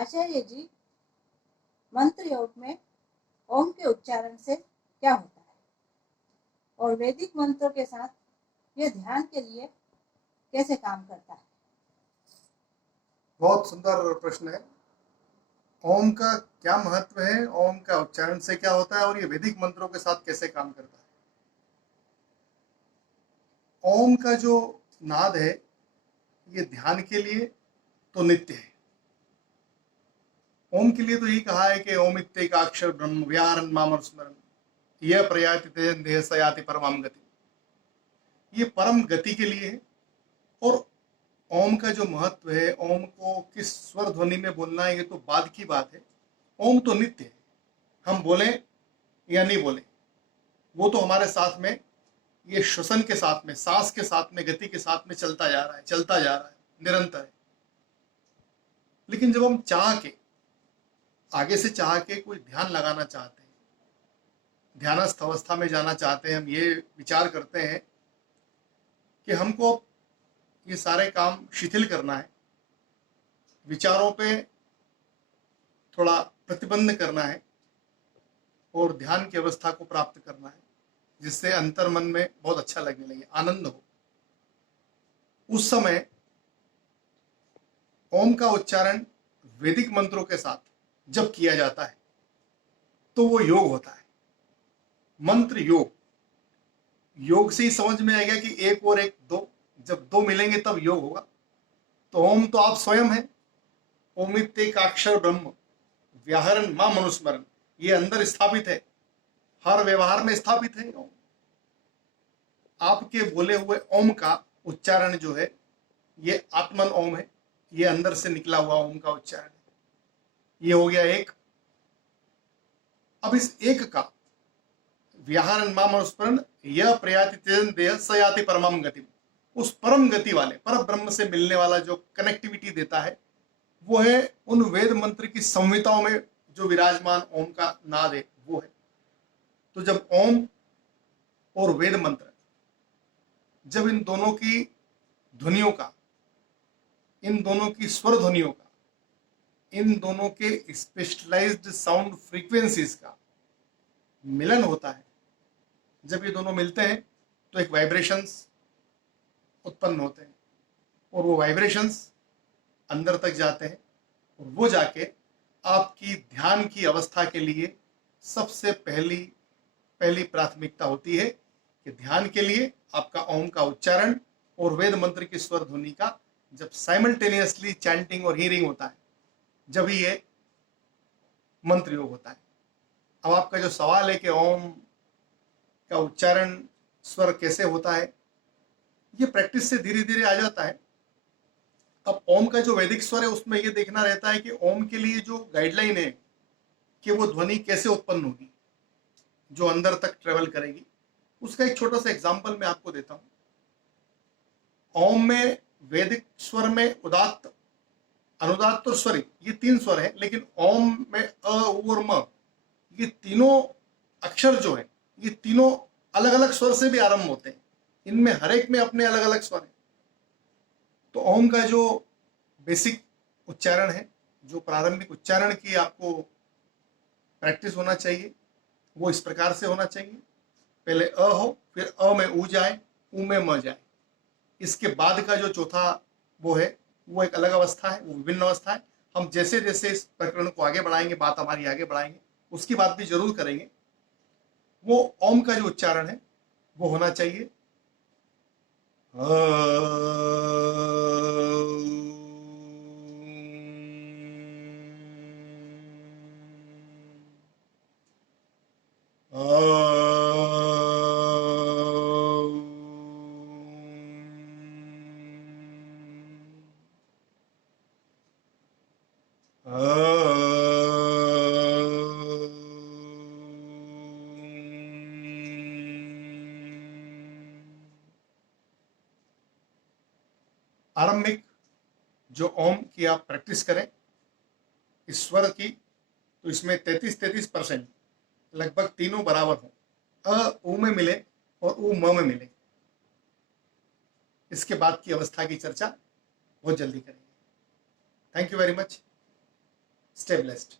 आचार्य जी, मंत्र योग में ओम के उच्चारण से क्या होता है और वैदिक मंत्रों के साथ यह ध्यान के लिए कैसे काम करता है? बहुत सुंदर प्रश्न है। ओम का क्या महत्व है, ओम का उच्चारण से क्या होता है और ये वैदिक मंत्रों के साथ कैसे काम करता है। ओम का जो नाद है ये ध्यान के लिए तो नित्य है। ओम के लिए तो यही कहा है कि ओम इत्येकाक्षर ब्रह्म व्याहरण मामर स्मरण यह प्रयाति तेन देह सयाति परमाम गति। ये परम गति के लिए है। और ओम का जो महत्व है, ओम को किस स्वर ध्वनि में बोलना है ये तो बाद की बात है। ओम तो नित्य है, हम बोले या नहीं बोले वो तो हमारे साथ में, ये श्वसन के साथ में, सांस के साथ में, गति के साथ में चलता जा रहा है, निरंतर है। लेकिन जब हम चाह के, आगे से चाह के कोई ध्यान लगाना चाहते हैं, ध्यानस्थ अवस्था में जाना चाहते हैं, हम ये विचार करते हैं कि हमको ये सारे काम शिथिल करना है, विचारों पे थोड़ा प्रतिबंध करना है और ध्यान की अवस्था को प्राप्त करना है जिससे अंतर मन में बहुत अच्छा लगने लगे, आनंद हो। उस समय ओम का उच्चारण वैदिक मंत्रों के साथ जब किया जाता है तो वो योग होता है। मंत्र योग, योग से ही समझ में आएगा कि एक और एक दो, जब दो मिलेंगे तब योग होगा। तो ओम तो आप स्वयं है। ओमित्येकाक्षर ब्रह्म व्याहरण मां मनुस्मरण, ये अंदर स्थापित है, हर व्यवहार में स्थापित है। ओम, आपके बोले हुए ओम का उच्चारण जो है ये आत्मन ओम है, ये अंदर से निकला हुआ ओम का उच्चारण है। ये हो गया एक। अब इस एक का व्याहरण मां मनुस्मरण यह प्रयाति तेन देह सयाति परमम गति, उस परम गति वाले पर ब्रह्म से मिलने वाला जो कनेक्टिविटी देता है वो है उन वेद मंत्र की संहिताओं में जो विराजमान ओम का नाद है वो है। तो जब ओम और वेद मंत्र, जब इन दोनों की ध्वनियों का, इन दोनों की स्वर ध्वनियों का, इन दोनों के स्पेशलाइज्ड साउंड फ्रीक्वेंसीज का मिलन होता है, जब ये दोनों मिलते हैं तो एक वाइब्रेशंस उत्पन्न होते हैं और वो वाइब्रेशंस अंदर तक जाते हैं और वो जाके आपकी ध्यान की अवस्था के लिए सबसे पहली प्राथमिकता होती है कि ध्यान के लिए आपका ओम का उच्चारण और वेद मंत्र की स्वर ध्वनि का जब साइमल्टेनियसली चैंटिंग और हियरिंग होता है, जब ही ये मंत्र योग होता है। अब आपका जो सवाल है कि ओम का उच्चारण स्वर कैसे होता है, ये प्रैक्टिस से धीरे धीरे आ जाता है। अब ओम का जो वैदिक स्वर है उसमें ये देखना रहता है कि ओम के लिए जो गाइडलाइन है कि वो ध्वनि कैसे उत्पन्न होगी जो अंदर तक ट्रेवल करेगी, उसका एक छोटा सा एग्जांपल मैं आपको देता हूं। ओम में वैदिक स्वर में उदात्त, अनुदात्त और स्वरित, ये तीन स्वर है। लेकिन ओम में अ, उ और म, ये तीनों अक्षर जो है ये तीनों अलग अलग स्वर से भी आरंभ होते हैं। इनमें हर एक में अपने अलग अलग स्वर है। तो ओम का जो बेसिक उच्चारण है, जो प्रारंभिक उच्चारण की आपको प्रैक्टिस होना चाहिए, वो इस प्रकार से होना चाहिए। पहले अ हो, फिर अ में उ जाए, उ में म जाए। इसके बाद का जो चौथा वो है वो एक अलग अवस्था है, वो विभिन्न अवस्था है। हम जैसे जैसे इस प्रकरण को आगे बढ़ाएंगे, बात हमारी आगे बढ़ाएंगे, उसकी बात भी जरूर करेंगे। वो ओम का जो उच्चारण है वो होना चाहिए आरंभिक जो ओम की आप प्रैक्टिस करें इस स्वर की, तो इसमें 33% लगभग तीनों बराबर हो, अ उ में मिले और उ म में मिले। इसके बाद की अवस्था की चर्चा बहुत जल्दी करेंगे। Thank you very much. Stay blessed.